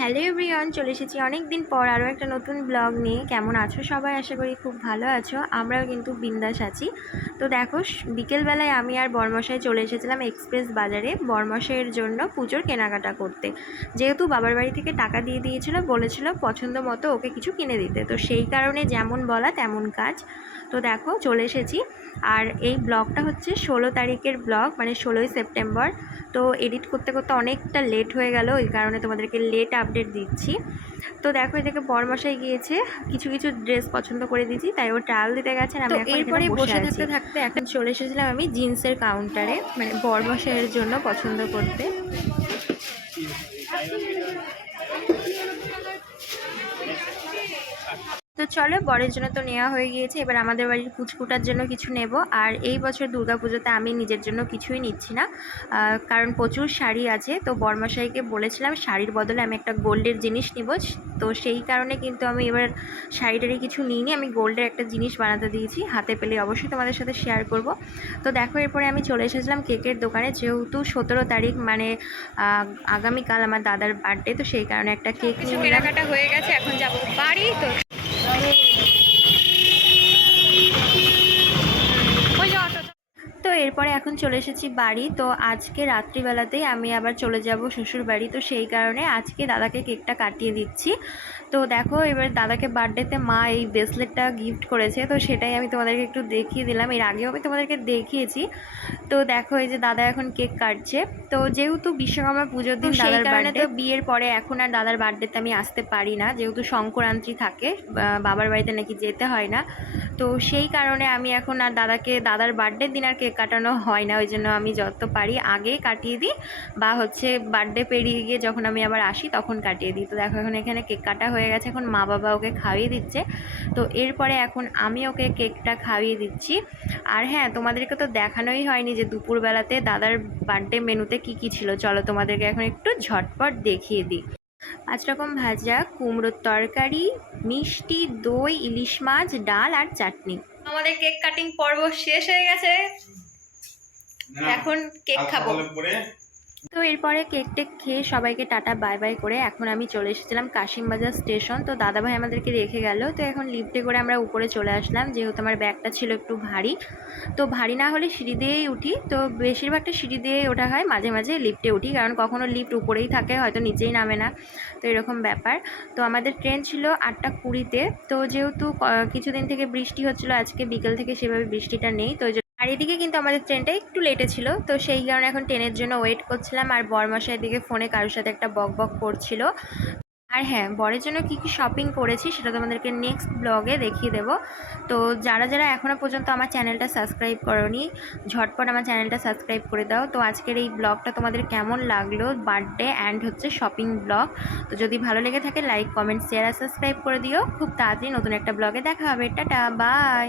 Hello everyone, চলে এসেছি অনেক দিন পর আরও একটা নতুন ব্লগ নিয়ে। কেমন আছো সবাই? আশা করি খুব ভালো আছো। আমরাও কিন্তু বিন্দাস আছি। তো দেখো, বিকেলবেলায় আমি আর বরমশাই চলে এসেছিলাম এক্সপ্রেস বাজারে বরমশাইয়ের জন্য পুজোর কেনাকাটা করতে। যেহেতু বাবার বাড়ি থেকে টাকা দিয়ে দিয়েছিল, বলেছিল পছন্দ মতো ওকে কিছু কিনে দিতে, তো সেই কারণে যেমন বলা তেমন কাজ। তো দেখো চলে এসেছি। আর এই ব্লগটা হচ্ছে 16 তারিখের ব্লগ, মানে 16ই সেপ্টেম্বর। তো এডিট করতে করতে অনেকটা লেট হয়ে গেল, এই কারণে তোমাদেরকে লেট আপডেট দিচ্ছি। তো দেখো, এদিকে বরমশাই গিয়েছে, কিছু কিছু ড্রেস পছন্দ করে দিয়েছি, তাই ও ট্রায়াল দিতে গেছেন। আমি এখন এরপরে বসে থাকতে থাকতে এখন চলে এসেছিলাম আমি জিন্সের কাউন্টারে, মানে বরমশাইয়ের জন্য পছন্দ করতে। তো চলো, বরের জন্য তো নেওয়া হয়ে গিয়েছে, এবার আমাদের বাড়ির কুচকুটার জন্য কিছু নেব। আর এই বছর দুর্গাপুজোতে আমি নিজের জন্য কিছুই নিচ্ছি না, কারণ প্রচুর শাড়ি আছে। তো বরমশাইকে বলেছিলাম শাড়ির বদলে আমি একটা গোল্ডের জিনিস নিব, তো সেই কারণে কিন্তু আমি এবার শাড়িটারি কিছু নিইনি, আমি গোল্ডের একটা জিনিস বানাতে দিয়েছি। হাতে পেলে অবশ্যই তোমাদের সাথে শেয়ার করব। তো দেখো, এরপরে আমি চলে এসেছিলাম কেকের দোকানে, যেহেতু 17 তারিখ মানে আগামীকাল আমার দাদার বার্থডে, তো সেই কারণে একটা কেক নিয়ে কেনাকাটা হয়ে গেছে। এখন যাব বাড়ি। তো এরপরে এখন চলে এসেছি বাড়ি। তো আজকে রাত্রিবেলাতেই আমি আবার চলে যাব শ্বশুর বাড়ি, তো সেই কারণে আজকে দাদাকে কেকটা কাটিয়ে দিচ্ছি। তো দেখো, এবার দাদাকে বার্থডেতে মা এই ব্রেসলেটটা গিফট করেছে, তো সেটাই আমি তোমাদেরকে একটু দেখিয়ে দিলাম। এর আগেও আমি তোমাদেরকে দেখিয়েছি। তো দেখো, এই যে দাদা এখন কেক কাটছে। তো যেহেতু বিশ্বকর্মা পুজোর দিন দাদার বার্থডে, তো বিয়ের পরে এখন আর দাদার বার্থডেতে আমি আসতে পারি না, যেহেতু সংক্রান্তি থাকে, বাবার বাড়িতে নাকি যেতে হয় না। তো সেই কারণে আমি এখন আর দাদার বার্থডের দিন আর কেক কাটানো হয় না, ওই জন্য আমি যত পারি আগে কাটিয়ে দিই, বা হচ্ছে বার্থডে পেরিয়ে গিয়ে যখন আমি আবার আসি তখন কাটিয়ে দিই। তো দেখো, এখন এখানে কেক কাটা হয়ে গেছে, এখন মা বাবা ওকে খাইয়ে দিচ্ছে। তো এরপরে এখন আমি ওকে কেকটা খাইয়ে দিচ্ছি। আর হ্যাঁ, তোমাদেরকে তো দেখানোই হয়নি যে দুপুরবেলাতে দাদার বার্থডে মেনুতে কি কি ছিল। চলো তোমাদেরকে এখন একটু ঝটপট দেখিয়ে দিই। 5 রকম ভাজা, কুমড়োর তরকারি, মিষ্টি, দই, ইলিশ মাছ, ডাল আর চাটনি। আমাদের কেক কাটিং পর্ব শেষ হয়ে গেছে, এখন কেক খাবো। তো এরপরে কেক টেক খেয়ে সবাইকে টাটা বাই বাই করে এখন আমি চলে এসেছিলাম কাশিমবাজার স্টেশন। তো দাদাভাই আমাদেরকে রেখে গেল, তো এখন লিফটে করে আমরা উপরে চলে আসলাম, যেহেতু আমার ব্যাগটা ছিল একটু ভারী। তো ভারী না হলে সিঁড়ি দিয়েই উঠি, তো বেশিরভাগটা সিঁড়ি দিয়েই ওঠা হয়, মাঝে মাঝে লিফটে উঠি, কারণ কখনো লিফট উপরেই থাকে, হয়তো নিচেই নামে না, তো এরকম ব্যাপার। তো আমাদের ট্রেন ছিল 8:20-তে। তো যেহেতু কিছুদিন থেকে বৃষ্টি হচ্ছিলো, আজকে বিকেল থেকে সেভাবে বৃষ্টিটা নেই, তো আর এদিকে কিন্তু আমাদের ট্রেনটা একটু লেটে ছিল, তো সেই কারণে এখন ট্রেনের জন্য ওয়েট করছিলাম। আর বরমশাই দিকে ফোনে কারোর সাথে একটা বক বক করছিল। আর হ্যাঁ, বরের জন্য কী কী শপিং করেছি সেটা তোমাদেরকে নেক্সট ব্লগে দেখিয়ে দেবো। তো যারা যারা এখনও পর্যন্ত আমার চ্যানেলটা সাবস্ক্রাইব করোনি, ঝটপট আমার চ্যানেলটা সাবস্ক্রাইব করে দাও। তো আজকের এই ব্লগটা তোমাদের কেমন লাগলো, বার্থডে অ্যান্ড হচ্ছে শপিং ব্লগ, তো যদি ভালো লেগে থাকে লাইক কমেন্ট শেয়ার আর সাবস্ক্রাইব করে দিও। খুব তাড়াতাড়ি নতুন একটা ব্লগে দেখা হবে। Tata bye.